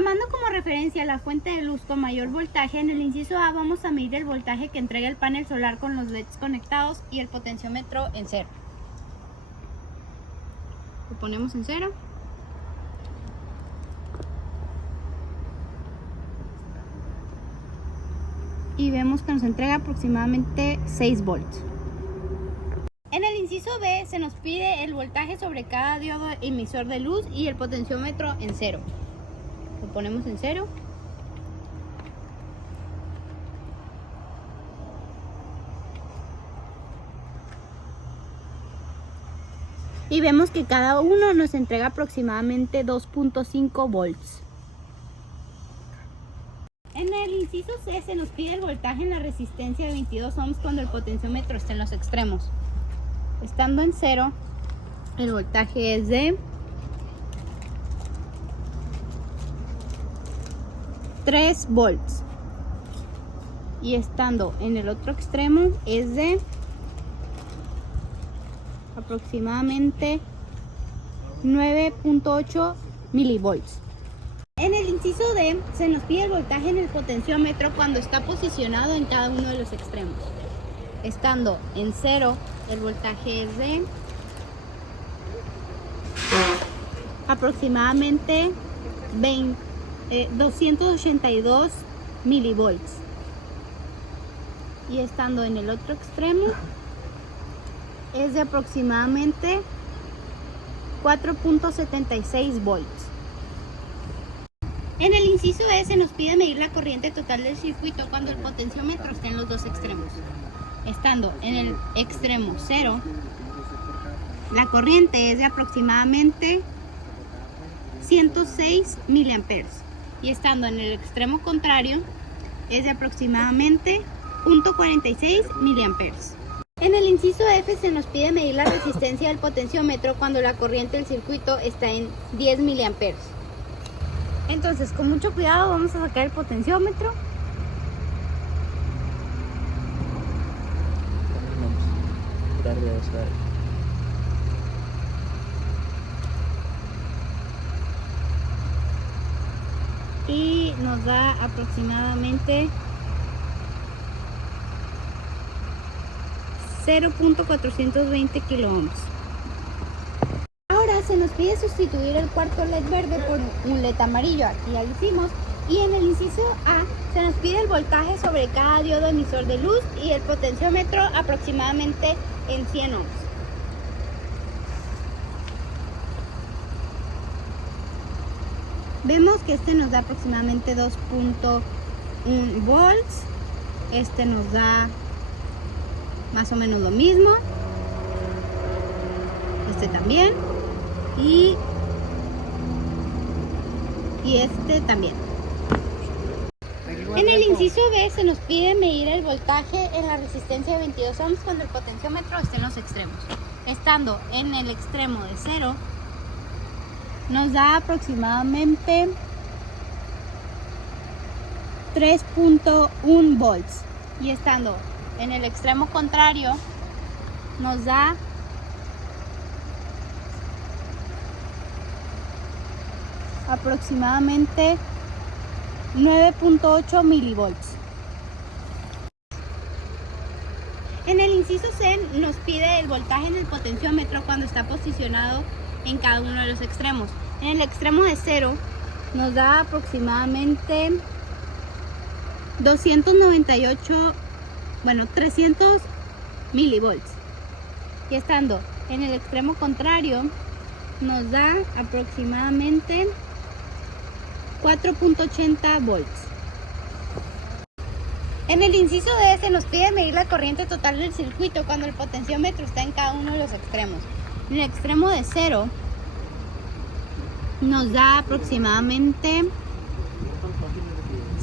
tomando como referencia la fuente de luz con mayor voltaje, en el inciso A vamos a medir el voltaje que entrega el panel solar con los LEDs conectados y el potenciómetro en 0. Lo ponemos en 0. Y vemos que nos entrega aproximadamente 6 volts. En el inciso B se nos pide el voltaje sobre cada diodo emisor de luz y el potenciómetro en 0. Lo ponemos en 0. Y vemos que cada uno nos entrega aproximadamente 2.5 volts. En el inciso C se nos pide el voltaje en la resistencia de 22 ohms cuando el potenciómetro está en los extremos. Estando en 0, el voltaje es de 3 volts. Y estando en el otro extremo es de aproximadamente 9.8 milivolts. En el inciso D se nos pide el voltaje en el potenciómetro cuando está posicionado en cada uno de los extremos. Estando en 0, el voltaje es de aproximadamente 282 milivolts. Y estando en el otro extremo es de aproximadamente 4.76 volts. En el inciso E se nos pide medir la corriente total del circuito cuando el potenciómetro está en los dos extremos. Estando en el extremo 0, la corriente es de aproximadamente 106 miliamperes. Y estando en el extremo contrario, es de aproximadamente 0.46 miliamperes. En el inciso F se nos pide medir la resistencia del potenciómetro cuando la corriente del circuito está en 10 miliamperes. Entonces, con mucho cuidado vamos a sacar el potenciómetro. Y nos da aproximadamente 0.420 kiloohms. Ahora se nos pide sustituir el cuarto LED verde por un LED amarillo. Aquí ya lo hicimos. Y en el inciso A se nos pide el voltaje sobre cada diodo emisor de luz y el potenciómetro aproximadamente en 100 ohms. Vemos que este nos da aproximadamente 2.1 volts. Este nos da más o menos lo mismo. Este también. Y este también. En el inciso B se nos pide medir el voltaje en la resistencia de 22 ohms cuando el potenciómetro esté en los extremos. Estando en el extremo de 0, nos da aproximadamente 3.1 volts. Y estando en el extremo contrario, nos da aproximadamente 9.8 milivolts. En el inciso C nos pide el voltaje en el potenciómetro cuando está posicionado en cada uno de los extremos. En el extremo de 0 nos da aproximadamente 300 milivolts. Y estando en el extremo contrario nos da aproximadamente 4.80 volts. En el inciso D se nos pide medir la corriente total del circuito cuando el potenciómetro está en cada uno de los extremos. En el extremo de 0 nos da aproximadamente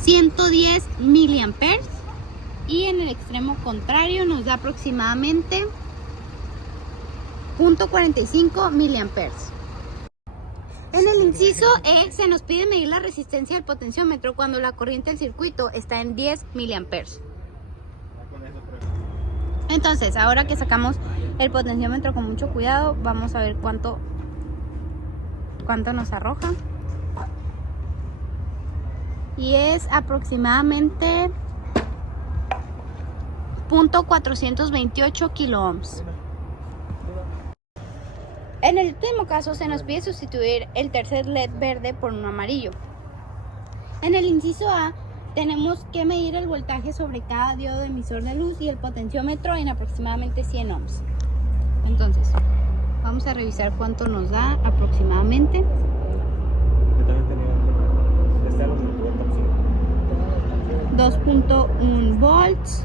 110 miliamperes y en el extremo contrario nos da aproximadamente 0.45 miliamperes. En el inciso E se nos pide medir la resistencia del potenciómetro cuando la corriente del circuito está en 10 miliamperes. Entonces, ahora que sacamos el potenciómetro con mucho cuidado, vamos a ver cuánto nos arroja. y es aproximadamente 0.428 kiloohms. En el último caso se nos pide sustituir el tercer LED verde por uno amarillo. En el inciso A tenemos que medir el voltaje sobre cada diodo emisor de luz y el potenciómetro en aproximadamente 100 ohms. Entonces, vamos a revisar cuánto nos da aproximadamente. 2.1 volts.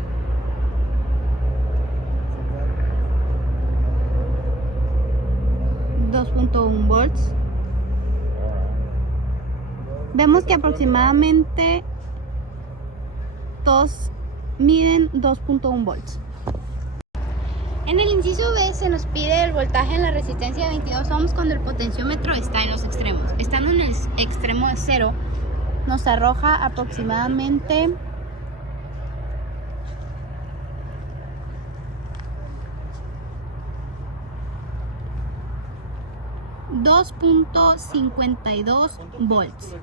Vemos que aproximadamente todos miden 2.1 volts. En el inciso B se nos pide el voltaje en la resistencia de 22 ohms cuando el potenciómetro está en los extremos. Estando en el extremo de 0, nos arroja aproximadamente 2.52 volts,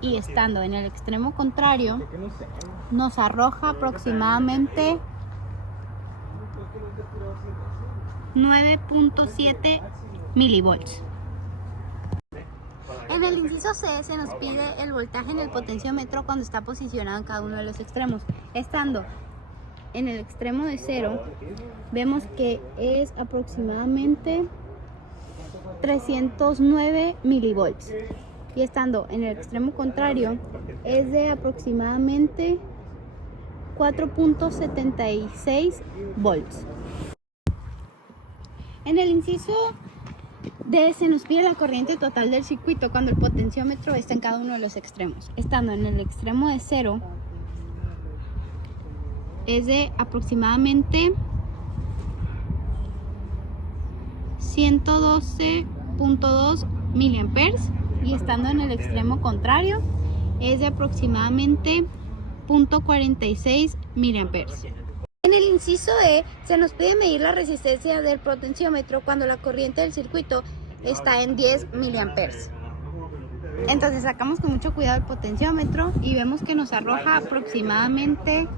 y estando en el extremo contrario nos arroja aproximadamente 9.7 milivolts. En el inciso C se nos pide el voltaje en el potenciómetro cuando está posicionado en cada uno de los extremos. Estando en el extremo de 0, vemos que es aproximadamente 309 milivolts, y estando en el extremo contrario es de aproximadamente 4.76 volts. En el inciso D se nos pide la corriente total del circuito cuando el potenciómetro está en cada uno de los extremos. Estando en el extremo de 0 es de aproximadamente 112.2 miliamperes, y estando en el extremo contrario es de aproximadamente 0.46 miliamperes. En el inciso E se nos pide medir la resistencia del potenciómetro cuando la corriente del circuito está en 10 miliamperes. Entonces sacamos con mucho cuidado el potenciómetro y vemos que nos arroja aproximadamente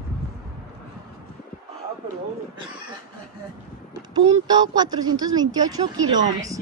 0.428 kiloohms.